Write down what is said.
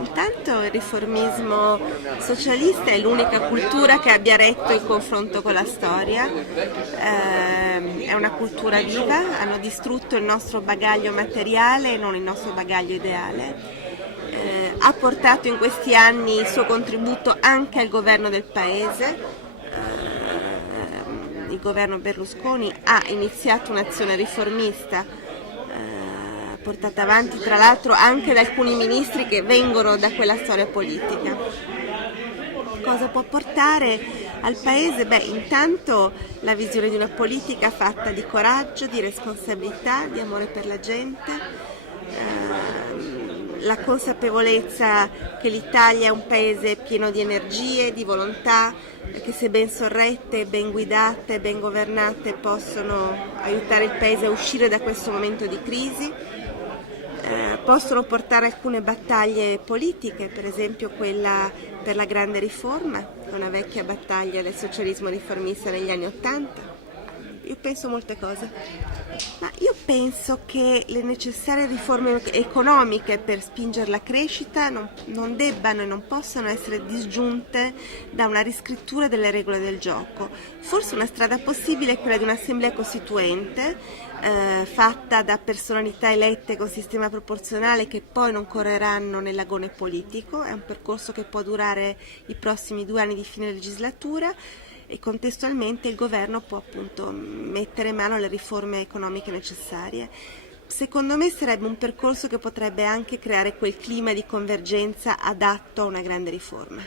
Intanto il riformismo socialista è l'unica cultura che abbia retto il confronto con la storia, è una cultura viva, hanno distrutto il nostro bagaglio materiale e non il nostro bagaglio ideale. Ha portato in questi anni il suo contributo anche al governo del paese. Il governo Berlusconi ha iniziato un'azione riformista portata avanti tra l'altro anche da alcuni ministri che vengono da quella storia politica. Cosa può portare al Paese? Intanto la visione di una politica fatta di coraggio, di responsabilità, di amore per la gente, la consapevolezza che l'Italia è un paese pieno di energie, di volontà, che se ben sorrette, ben guidate, ben governate possono aiutare il paese a uscire da questo momento di crisi. Possono portare alcune battaglie politiche, per esempio quella per la grande riforma, una vecchia battaglia del socialismo riformista negli anni '80. Io penso molte cose, ma io penso che le necessarie riforme economiche per spingere la crescita non debbano e non possano essere disgiunte da una riscrittura delle regole del gioco. Forse una strada possibile è quella di un'assemblea costituente fatta da personalità elette con sistema proporzionale che poi non correranno nell'agone politico. È un percorso che può durare i prossimi 2 anni di fine legislatura e contestualmente il governo può appunto mettere mano alle riforme economiche necessarie. Secondo me sarebbe un percorso che potrebbe anche creare quel clima di convergenza adatto a una grande riforma.